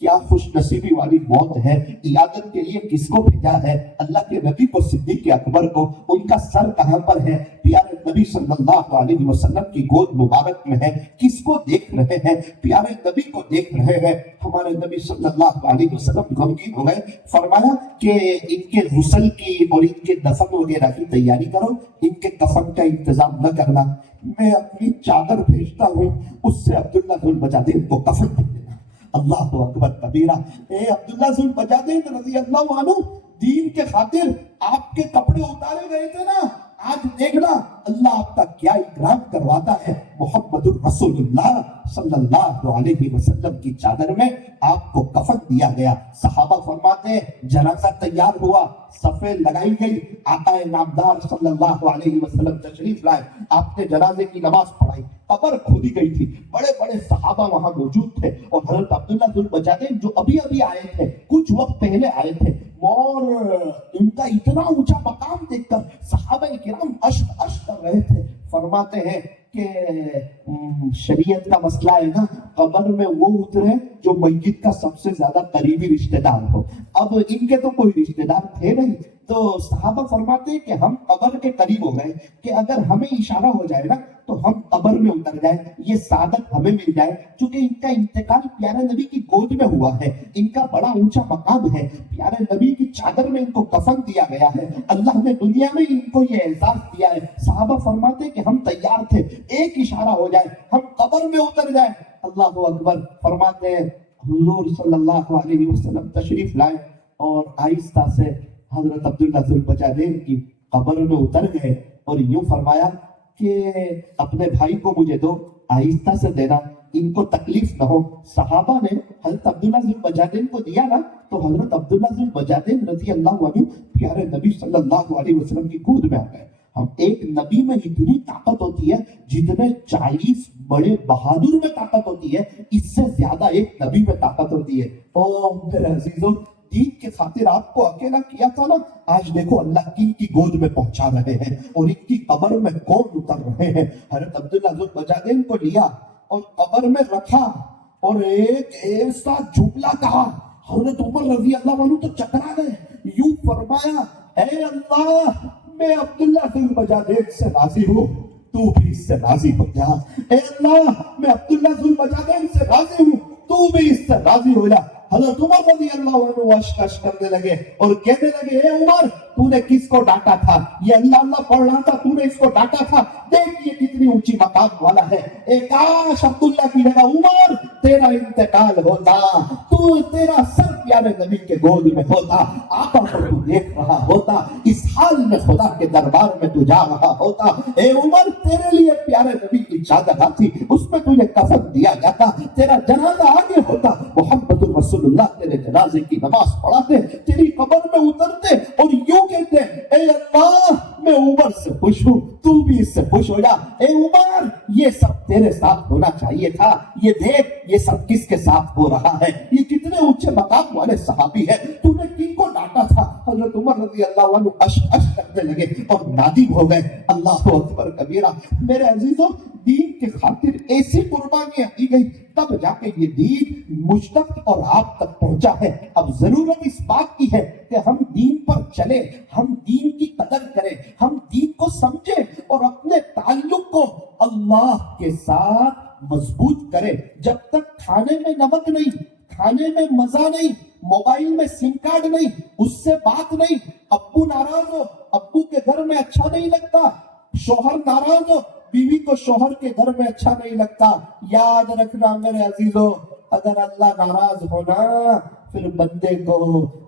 کیا خوش نصیبی والی موت ہے، عیادت کے لیے کس کو بھیجا ہے؟ اللہ کے نبی کو، صدیق اکبر کو۔ ان کا سر کہاں پر ہے؟ پیارے نبی صلی اللہ علیہ وسلم کی گود مبارک میں ہے۔ کس کو دیکھ رہے ہیں؟ پیارے نبی کو دیکھ رہے ہیں۔ ہمارے نبی صلی اللہ علیہ وسلم غمگین ہو گئے، فرمایا کہ ان کے غسل کی اور ان کے دفن وغیرہ کی تیاری کرو، ان کے کفن کا انتظام نہ کرنا، میں اپنی چادر بھیجتا ہوں، اس سے عبداللہ ذو البجادین کو کفن دے دینا۔ اللہ اکبر کبیرہ۔ اے عبداللہ ذو البجادین رضی اللہ عنہ، دین کے خاطر آپ کے کپڑے اتارے گئے تھے نا، آج دیکھنا اللہ آپ کا کیا اکرام کرواتا ہے۔ محمد الرسول اللہ صلی اللہ علیہ وسلم کی چادر میں آپ کو کفن دیا گیا۔ صحابہ فرماتے ہیں جنازہ تیار ہوا، صفیں لگائی گئی، آقا نامدار صلی اللہ علیہ وسلم تشریف لائے، آپ نے جنازے کی نماز پڑھائی، قبر کھودی گئی تھی، بڑے بڑے صحابہ وہاں موجود تھے، اور حضرت عبداللہ ذو البجادین جو ابھی ابھی آئے تھے، کچھ وقت پہلے آئے تھے، اور ان کا اتنا اونچا مقام دیکھ کر صحابہ کرام اشک اشک کر رہے تھے۔ فرماتے ہیں کہ شریعت کا مسئلہ ہے نا، قبر میں وہ اترے جو میت کا سب سے زیادہ قریبی رشتہ دار ہو۔ اب ان کے تو کوئی رشتہ دار تھے نہیں، تو صحابہ فرماتے ہیں کہ ہم قبر کے قریب ہو گئے کہ اگر ہمیں اشارہ ہو جائے نا تو ہم قبر میں اتر جائے، یہ سعادت ہمیں مل جائے، چونکہ ان کا انتقال پیارے نبی کی گود میں ہوا ہے، ان کا بڑا اونچا مقام ہے، پیارے نبی کی چادر میں ان کو کفن دیا گیا ہے، اللہ نے دنیا میں ان کو یہ اعزاز دیا ہے۔ صحابہ فرماتے ہیں کہ ہم تیار تھے، ایک اشارہ ہو جائے ہم قبر میں اتر جائیں۔ اللہ اکبر۔ فرماتے ہیں حضور صلی اللہ علیہ وسلم تشریف لائے اور آہستہ سے حضرت عبداللہ ذو البجادین کی قبر میں اتر گئے، اور یوں فرمایا کہ اپنے بھائی کو مجھے دو، آہستہ سے دینا، ان کو تکلیف نہ ہو۔ صحابہ نے حضرت عبداللہ ذو البجادین کو دیا نا، تو حضرت عبداللہ ذو البجادین رضی اللہ عنہ پیارے نبی صلی اللہ علیہ وسلم کی گود میں آ گئے۔ ہم ایک نبی میں اتنی طاقت ہوتی ہے جتنے 40 بڑے بہادر میں طاقت ہوتی ہے، اس سے زیادہ ایک نبی میں طاقت ہوتی ہے۔ او میرے عزیزوں، دین کے خاطر آپ کو اکیلا کیا تھا نا، آج دیکھو اللہ کی گود میں پہنچا رہے ہیں، اور ان کی قبر میں کون اتر رہے ہیں۔ حضرت عبداللہ ذو البجادین کو لیا اور قبر میں رکھا، اور ایک ایسا جملہ کہا، حضرت عمر رضی اللہ عنہ تو چکرا گئے، یوں فرمایا اے اللہ، میں عبداللہ ذو البجادین سے راضی ہوں، تو بھی اس سے راضی ہو جا۔ اے اللہ، میں عبداللہ ذو البجادین سے راضی ہوں، تو بھی اس سے راضی ہو جا۔ حضرت عمر رضی اللہ عنہ اشک کرنے لگے اور کہنے لگے اے عمر، تو نے کس کو ڈانٹا تھا؟ یہ اللہ اللہ پڑھ رہا تھا، تو نے اس کو ڈانٹا تھا، دیکھ یہ کتنی اونچی مقام والا ہے۔ اے کاش عبداللہ کی جگہ عمر تیرا انتقال ہوتا، تو تیرا سر پیارے نبی کے گود میں ہوتا، آقا کو تو دیکھ رہا ہوتا، اس حال میں خدا کے دربار میں تو جا رہا ہوتا۔ اے عمر، تیرے لیے پیارے نبی کی چادر آتی، اس میں تجھے کفن دیا جاتا، تیرا جنازہ آگے ہوتا، محمد الرسول اللہ تیرے جنازے کی نماز پڑھاتے، تیری قبر میں اترتے اور یوں کہتے اے اللہ، میں عمر سے خوش ہوں، تو بھی اس سے خوش ہو جا۔ اے عمر، یہ سب تیرے ساتھ ہونا چاہیے تھا، یہ دیکھ یہ سب کس کے ساتھ ہو رہا ہے، یہ کتنے اونچے مقام والے صحابی ہے، تو نے کن کو ڈانٹا تھا؟ حضرت عمر رضی اللہ عنہ اشک کرنے لگے اور نادم ہو گئے۔ اللہ اکبر کبیرہ۔ میرے عزیزوں، دین کے خاطر ایسی قربانیاں دی گئی، تب جا کے یہ دین مجھ تک اور آپ تک پہنچا ہے۔ اب ضرورت اس بات کی ہے کہ ہم دین پر چلیں، ہم دین کی قدر کریں، ہم دین کو سمجھیں اور اپنے تعلق کو اللہ کے ساتھ مضبوط کریں۔ جب تک کھانے میں نمک نہیں، کھانے میں مزہ نہیں، موبائل میں سم کارڈ نہیں، اس سے بات نہیں، ابو ناراض ہو، ابو کے گھر میں اچھا نہیں لگتا، شوہر ناراض ہو، بیوی کو شوہر کے گھر میں اچھا نہیں لگتا، یاد رکھنا میرے عزیزوں، اگر اللہ ناراض ہونا پھر بندے کو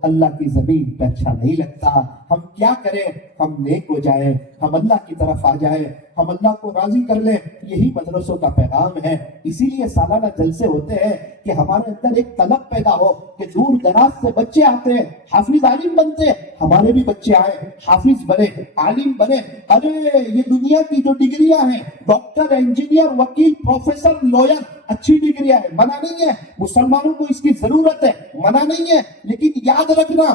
اللہ کی زمین پہ اچھا نہیں لگتا۔ ہم کیا کریں؟ ہم نیک ہو جائیں، ہم اللہ کی طرف آ جائیں، ہم اللہ کو راضی کر لیں، یہی مدرسوں کا پیغام ہے۔ اسی لیے سالانہ جلسے ہوتے ہیں کہ ہمارے اندر ایک طلب پیدا ہو کہ دور دراز سے بچے آتے ہیں، حافظ عالم بنتے ہیں، ہمارے بھی بچے آئے، حافظ بنے، عالم بنے۔ ارے یہ دنیا کی جو ڈگریاں ہیں، ڈاکٹر، انجینئر، وکیل، پروفیسر، لوئر، اچھی ڈگریاں ہیں، منع نہیں ہے، مسلمانوں کو اس کی ضرورت ہے، منع نہیں ہے، لیکن یاد رکھنا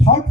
3rd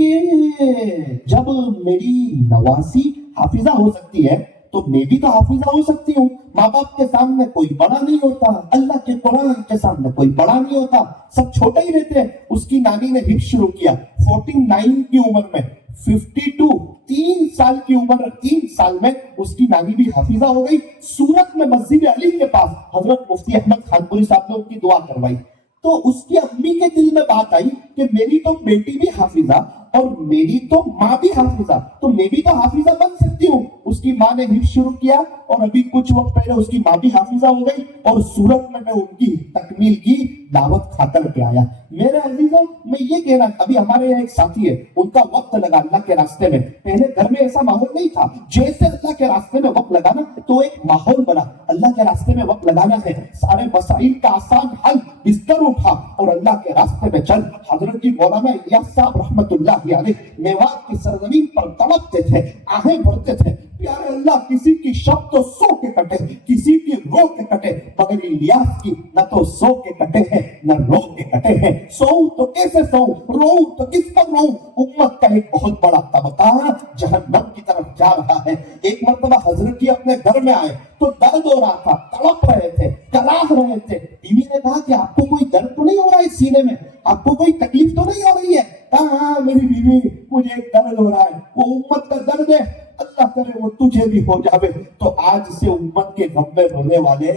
کہ جب میری نواسی حافظہ ہو سکتی ہے تو میں بھی تو حافظہ ہو سکتی ہوں. ماں باپ کے سامنے کوئی بڑا نہیں ہوتا, اللہ کے قرآن کے سامنے کوئی بڑا نہیں ہوتا, سب چھوٹے ہی رہتے ہیں. اس کی نانی نے حفظ شروع کیا 49 کی عمر میں, 52 3 سال کی عمر, 3 سال میں اس کی نانی بھی حافظہ ہو گئی. سورت میں مسجد علی کے پاس حضرت مفتی احمد خان پوری صاحب نے ان کی دعا کروائی. تو اس کی امی کے دل میں بات آئی کہ میری تو بیٹی بھی حافظہ اور میری تو ماں بھی حافظہ, تو میں بھی تو حافظہ بن سکتی ہوں. اس کی ماں نے حفظ شروع کیا اور ابھی کچھ وقت پہلے اس کی ماں بھی حافظہ ہو گئی اور سورت میں ان کی تکمیل کی دعوت کھا کر کے آیا. میرے عزیزوں, میں یہ کہنا, ابھی ہمارے یہاں ایک ساتھی ہے, ان کا وقت لگا اللہ کے راستے میں. پہلے گھر میں ایسا ماحول نہیں تھا, جیسے اللہ کے راستے میں وقت لگانا تو ایک ماحول بنا. اللہ کے راستے میں وقت لگانا ہے, سارے مسائل کا آسان حل, بستر اٹھا اور اللہ کے راستے میں چل. حضرت جی مولانا الیاس صاحب رحمت اللہ علیہ میوات کی سرزمین پر تڑپتے تھے, آہیں بھرتے تھے, پیارے اللہ کسی کی شب تو سو کے کٹے, کسی کی رو کے کٹے, مگر الیاس کی نہ تو سو کے کٹے ہیں نہ رو کے کٹے ہیں. سوؤں تو کیسے سوؤں, روؤں تو کس پر روؤں. امت کا ایک بہت بڑا طبقہ جہنم کی طرف جا رہا ہے. ایک مرتبہ حضرت جی اپنے گھر میں آئے تو درد ہو رہا تھا, تڑپ رہے تھے, کراہ رہے تھے. بیوی نے کہا کہ آپ کو کوئی درد تو نہیں ہو رہا ہے سینے میں, آپ کو کوئی تکلیف تو نہیں ہو رہی ہے؟ کہا ہاں میری بیوی, مجھے ایک درد ہو رہا ہے, وہ امت کا درد ہے, اللہ کرے وہ تجھے بھی ہو جاوے. تو آج سے امت کے غم میں رونے والے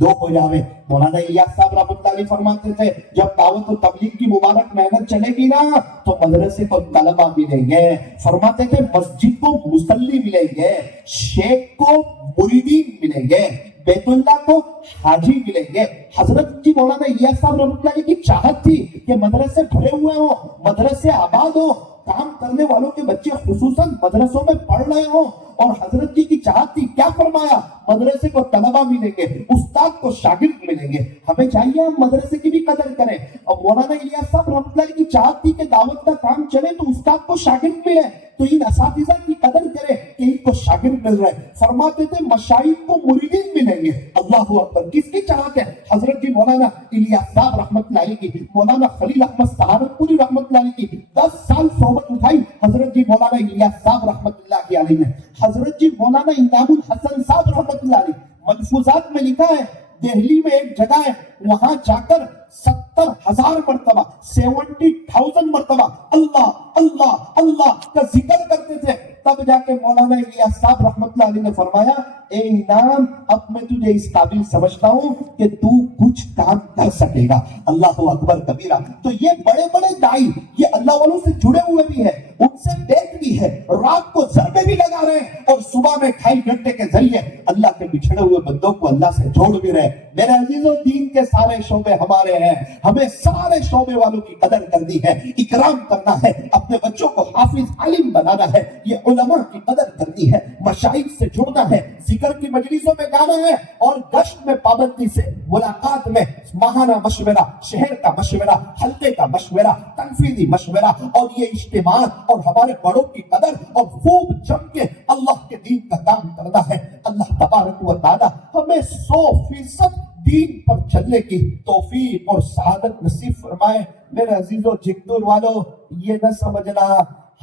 دو ہو جاوے. مولانا الیاس صاحب رحمۃ اللہ علیہ فرماتے تھے جب دعوت و تبلیغ کی مبارک محنت چلے گی نا تو مدرسے کو طلبہ ملیں گے. فرماتے تھے مسجد کو مصلی ملیں گے, شیخ کو مریدین ملیں گے, بیت اللہ کو حاجی ملیں گے. حضرت جی مولانا الیاس صاحب رحمۃ اللہ علیہ کی چاہت تھی کہ مدرسے بھرے ہوئے ہوں, مدرسے آباد ہوں, کام کرنے والوں کے بچے خصوصاً مدرسوں میں پڑھ رہے ہوں. اور حضرت جی کی چاہت تھی, کیا فرمایا, مدرسے کو طلبہ ملیں گے, استاد کو شاگرد ملیں گے. ہمیں چاہیے ہم مدرسے کی بھی قدر کریں. اور مولانا الیاس صاحب رحمۃ اللہ علیہ کی چاہت تھی کہ دعوت کا کام چلے تو استاد کو شاگرد ملے, تو ان اساتذہ کی قدر کرے کہ ان کو شاگرد مل رہے. فرماتے تھے مشائخ کو مریدین ملیں گے. اللہ اکبر, کس کی چاہت ہے؟ حضرت جی مولانا الیاس صاحب رحمۃ اللہ علیہ کی, مولانا خلیل احمد سہارنپوری رحمۃ اللہ علیہ کی 10 سال صحبت اٹھائی حضرت جی مولانا الیاس صاحب رحمۃ اللہ علیہ نے. حضرت جی مولانا انعام الحسن صاحب رحمۃ اللہ علیہ, ملفوظات میں لکھا ہے دہلی میں ایک جگہ ہے, وہاں جا کر 70,000 مرتبہ 70,000 مرتبہ اللہ اللہ اللہ کا ذکر کرتے تھے. تب جا کے مولانا الیاس صاحب رحمۃ اللہ علیہ نے فرمایا, اے انعام, اب میں تجھے اس قابل سمجھتا ہوں کہ تو کچھ کام کر سکے گا. اللہ اکبر کبیرہ. تو یہ بڑے بڑے دائی, یہ اللہ والوں سے جڑے ہوئے بھی ہیں, ان سے بیت بھی ہے, رات کو ضربے بھی لگا رہے ہیں اور صبح میں 2.5 گھنٹے کے ذریعے اللہ کے بچھڑے ہوئے بندوں کو اللہ سے جوڑ بھی رہے. میرے عزیزوں, دین کے سارے شعبے ہمارے ہیں, ہمیں سارے شعبے والوں کی قدر کرنی ہے, اکرام کرنا ہے, اپنے بچوں کو حافظ عالم بنانا ہے, یہ علماء کی قدر کرنی ہے, مشائخ سے جڑنا ہے, ذکر کی مجلسوں میں جانا ہے, اور گشت میں پابندی سے, ملاقات میں ماہانہ مشورہ, شہر کا مشورہ, حلقے کا مشورہ, تنفیذی مشورہ, اور یہ اجتماعات اور ہمارے بڑوں کی قدر, اور خوب جم کے اللہ کے دین کا کام کرنا ہے. اللہ تبارک و تعالی ہمیں 100% دین پر چلنے کی توفیق اور سعادت نصیب فرمائے. میرے عزیزو جگدور والو, یہ نہ سمجھنا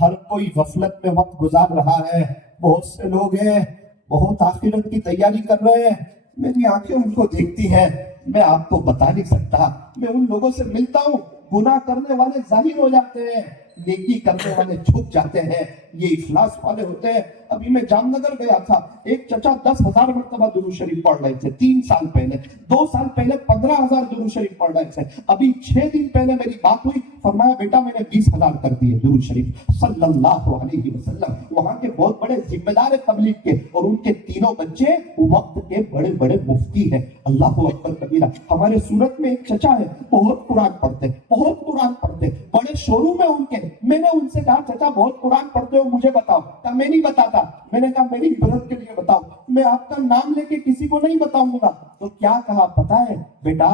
ہر کوئی غفلت میں وقت گزار رہا ہے. بہت سے لوگ ہیں بہت آخرت کی تیاری کر رہے ہیں, میری آنکھیں ان کو دیکھتی ہیں, میں آپ کو بتا نہیں سکتا. میں ان لوگوں سے ملتا ہوں, گناہ کرنے والے ظاہر ہو جاتے ہیں, نیکی کرنے والے چھپ جاتے ہیں, یہ افلاس والے ہوتے ہیں. ابھی میں جام نگر گیا تھا, ایک چچا 10,000 مرتبہ درود شریف پڑھ رہے تھے 3 سال پہلے, 2 سال پہلے 15,000 درود شریف پڑھ رہے تھے. ابھی 6 دن پہلے میری بات ہوئی, فرمایا بیٹا میں نے 20,000 کر دیے درود شریف صلی اللہ علیہ وسلم. وہاں کے بہت بڑے ذمہ دار تبلیغ کے, اور ان کے تینوں بچے وقت کے بڑے بڑے مفتی ہیں. اللہ اکبر کبیرہ. ہمارے سورت میں ایک چچا ہے, بہت قرآن پڑھتے, بہت قرآن پڑھتے, بڑے شو روم ہے ان کے. میں نے ان سے کہا چچا بہت قرآن پڑھتے ہو, مجھے بتاؤ. کہا میں نہیں بتاتا. میں نے کہا میری عبرت کے لیے بتاؤ. میں آپ کا نام لے کے کسی کو نہیں بتاؤں گا. تو کیا کہا پتا ہے بیٹا,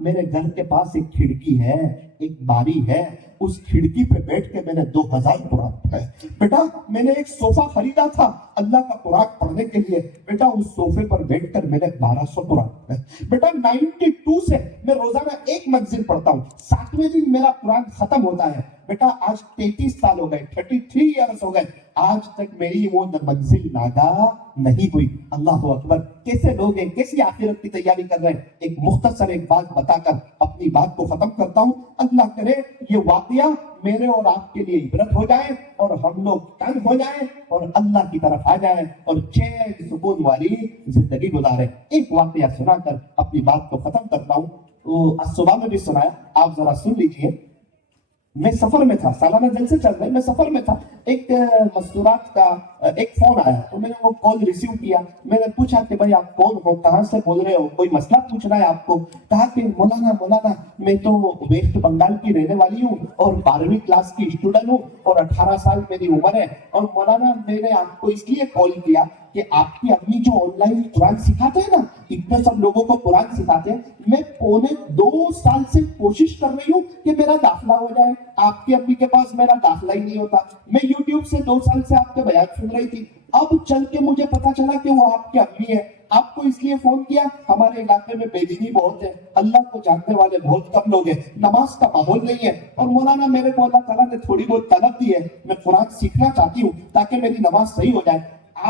میرے گھر کے پاس ایک کھڑکی ہے, ایک باری ہے, اس کھڑکی پہ بیٹھ کے میں نے 2000 قرآن پڑھے. بیٹا میں نے ایک صوفہ خریدا تھا اللہ کا قرآن پڑھنے کے لیے, بیٹا اس صوفے پر بیٹھ کر میں نے 1200 قرآن پڑھے. بیٹا 92 سے میں روزانہ ایک منزل پڑھتا ہوں, 7ویں دن میرا قرآن ختم ہوتا ہے. بیٹا آج 33 سال ہو گئے, 33 ایئرس ہو گئے, آج تک میری وہ منزل ناگا نہیں ہوئی. اللہ اکبر. کیسے لوگ ہیں, کیسی آخرت کی تیاری کر رہے ہیں. ایک مختصر ایک بات بتا کر اپنی بات کو ختم کرتا ہوں. اللہ کرے یہ واقعہ میرے اور آپ کے لیے عبرت ہو جائے اور ہم لوگ تنگ ہو جائیں اور اللہ کی طرف آ جائیں اور چین سکون والی زندگی گزارے. ایک واقعہ سنا کر اپنی بات کو ختم کرتا ہوں. صبح میں بھی سنایا, آپ ذرا سن لیجئے. میں سفر میں تھا, سالانہ جلسے چل رہے, میں سفر میں تھا. ایک مستورات کا ایک فون آیا تو میں نے وہ کال ریسیو کیا. میں نے پوچھا کہ بھائی آپ کون ہو, کہاں سے بول رہے ہو, کوئی مسئلہ پوچھنا ہے آپ کو؟ کہا کہ مولانا میں تو ویسٹ بنگال کی رہنے والی ہوں اور 12ویں کلاس کی اسٹوڈنٹ ہوں اور 18 سال میری عمر ہے. اور مولانا میں نے آپ کو اس لیے کال کیا کہ آپ کی امی جو آن لائن قرآن سکھاتے ہیں نا, اتنے سب لوگوں کو قرآن سکھاتے ہیں, میں 2.25 سال سے کوشش کر رہی ہوں کہ میرا داخلہ ہو جائے. آپ کی امی کے پاس میرا داخلہ ہی نہیں ہوتا. میں یوٹیوب سے 2 سال سے آپ کے بیان سن رہی تھی, اب چل کے مجھے پتا چلا کہ وہ آپ کی امی ہے. آپ کو اس لیے فون کیا, ہمارے علاقے میں بے دینی بہت ہے, اللہ کو جاننے والے بہت کم لوگ ہیں, نماز کا ماحول نہیں ہے, اور مولانا میرے کو اللہ تعالیٰ نے تھوڑی بہت طلب دی ہے, میں قرآن سیکھنا چاہتی ہوں تاکہ میری نماز صحیح ہو جائے.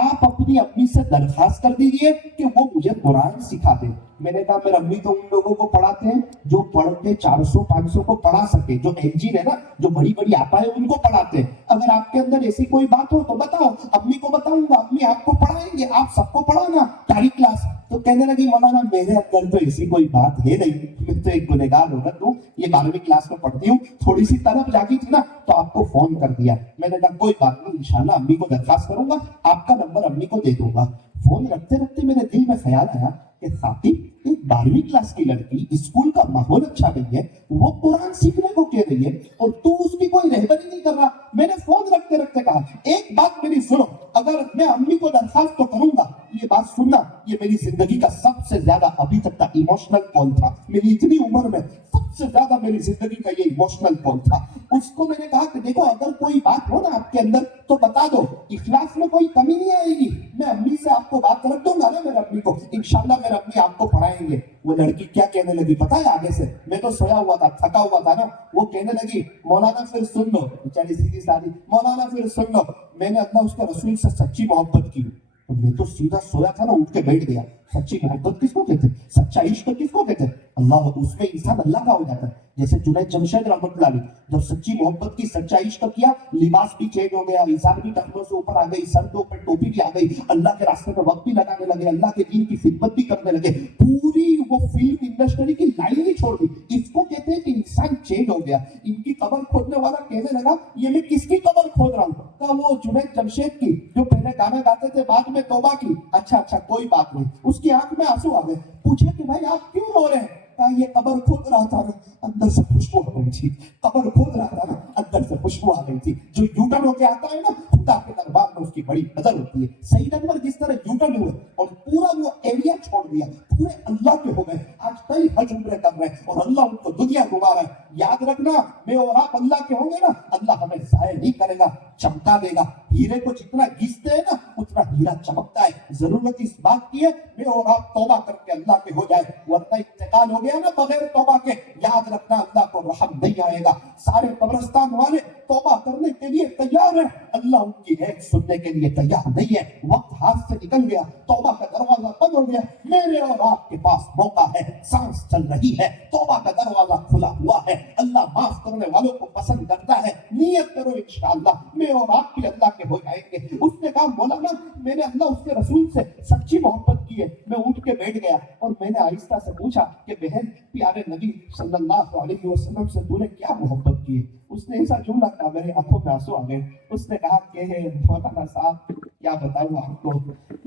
آپ اپنی امی سے درخواست کر دیجئے کہ وہ مجھے قرآن سکھا دیں. میں نے کہا میرے امی تو ان لوگوں کو پڑھاتے ہیں جو پڑھ کے 400-500 کو پڑھا سکے, جو انجین ہے نا, جو بڑی بڑی آپا ہے ان کو پڑھاتے ہیں. اگر آپ کے اندر ایسی کوئی بات ہو تو بتاؤ, امی کو بتاؤں گا, امی آپ کو پڑھائیں گے, آپ سب کو پڑھانا ساری کلاس. تو کہنے لگی مولانا میرے اندر تو ایسی کوئی بات ہے نہیں, میں تو ایک گنہگار عورت ہوں, یہ 12ویں کلاس میں پڑھتی ہوں, تھوڑی سی طلب جاگی تھی نا تو آپ کو فون کر دیا. میں نے کہا کوئی بات نہیں, انشاءاللہ امی کو درخواست کروں گا, آپ کا نمبر امی کو دے دوں گا. فون رکھتے رکھتے میرے دل میں خیال آیا کہ خاطب ایک 12ویں کلاس کی لڑکی, اسکول کا ماحول اچھا نہیں ہے, وہ قرآن سیکھنے کو کہہ رہی ہے اور تو اس کی کوئی رہبری نہیں کر رہا. میں نے فون رکھتے رکھتے کہا ایک بات میری سنو, اگر میں امی کو درخواست تو کروں گا, یہ بات سننا, یہ میری زندگی کا سب سے زیادہ ابھی تک کا ایموشنل کال تھا. میری اتنی عمر میں سب سے زیادہ میری زندگی کا یہ ایموشنل کال تھا. اس کو میں نے کہا کہ دیکھو اگر کوئی بات ہو نا آپ کے اندر تو بتا دو, اخلاص میں کوئی کمی نہیں آئے گی, میں امی سے آپ کو بات رکھ دوں گا نا میرے امی کو, انشاءاللہ میرے امی آپ کو پڑھائیں گے. وہ لڑکی کیا کہنے لگی پتا ہے آگے سے, میں تو سویا ہوا تھا, تھکا ہوا تھا نا, وہ کہنے لگی مولانا پھر سن لو, بیچاری سیدھی سادھی, مولانا پھر سن لو, میں نے اللہ اس کے رسول سے سچی محبت کی. تو میں تو سیدھا سویا تھا نا, اٹھ کے بیٹھ گیا. سچی محبت کس کو کہتے ہیں, سچا عشق کس کو کہتے ہیں؟ اللہ, اس میں انسان اللہ کا ہو جاتا ہے. جیسے جنید جمشید رحمت اللہ علیہ جب سچی محبت کی, سچا عشق کیا, لباس بھی چینج ہو گیا, انسان بھی ٹخنوں سے اوپر آ گئی, سر کے اوپر ٹوپی بھی آ گئی, اللہ کے راستے میں وقت بھی لگانے لگے, اللہ کے دین کی خدمت بھی کرنے لگے, پوری وہ فلم انڈسٹری کی لائن ہی چھوڑ دی. اس کو کہتے ہیں کہ انسان چینج ہو گیا. ان کی قبر کھودنے والا کہنے لگا یہ میں کس کی قبر کھود رہا ہوں؟ کہا وہ جنید جمشید کی, جو پہلے گانا گاتے تھے بعد میں توبہ کی. اچھا کوئی بات نہیں. اس کی آنکھ میں آنسو آ گئے. پوچھا کہ بھائی آپ کیوں رو رہے ہیں؟ کہا یہ قبر کھود رہا تھا نا, اندر سے خوشبو آ گئی تھی. قبر کھود رہا تھا نا, اندر سے خوشبو آ گئی تھی. جو یوٹن ہو کے آتا ہے نا, خدا کے دربار میں اس کی بڑی قدر ہوتی ہے. سعید انور جس طرح یوٹن ہوئے اور پورا وہ ایریا چھوڑ دیا, پورے اللہ کے ہو گئے, آج کئی حج عمرے کر رہے ہیں اور اللہ ان کو دنیا گھما رہا ہے. یاد رکھنا, میں اور آپ اللہ کے ہوں گے نا, اللہ ہمیں ضائع نہیں کرے گا, چمکا دے گا. ہیرے کو جتنا گھستے ہیں نا اتنا ہیرا چمکتا ہے. ضرورت اس بات کی ہے میں اور آپ توبہ کر کے اللہ کے ہو جائے, ورنہ انتقال ہو گیا نا بغیر توبہ کے, یاد رکھنا اللہ کو رحم نہیں آئے گا. سارے قبرستان والے توبہ کرنے کے لیے تیار ہیں, اللہ ان کی ایک سننے کے لیے تیار نہیں ہے. وقت ہاتھ سے نکل گیا, توبہ کا دروازہ بند ہو گیا. میرے اور آپ کے پاس موقع ہے, سانس چل رہی ہے, توبہ کا دروازہ کھلا ہوا ہے. اللہ معاف کرنے والوں کو پسند کرتا ہے. نیت کرو انشاءاللہ میں اور آپ بھی اللہ کے ہو جائیں گے. اس نے کہا مولانا میں نے اللہ اس کے رسول سے سچی محبت کی ہے. میں اٹھ کے بیٹھ گیا اور میں نے آہستہ سے پوچھا کہ بہن پیارے نبی صلی اللہ علیہ وسلم سے تو نے کیا محبت کی ہے؟ اس نے ایسا جملہ کہا, میرے آنکھوں میں آنسو آ گئے. اس نے کہا کہ مولانا صاحب کیا بتاؤں آپ کو,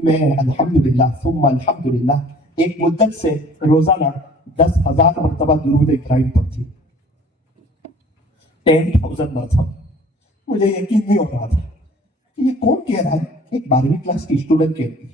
میں الحمدللہ ثم الحمدللہ ایک مدت سے روزانہ 10,000 مرتبہ درود ابراہیم پڑھتی, 10,000 مرتبہ. مجھے یقین نہیں ہو رہا تھا کہ یہ کون کہہ رہا ہے. ایک 12ویں کلاس کی اسٹوڈنٹ کہہ رہی ہے.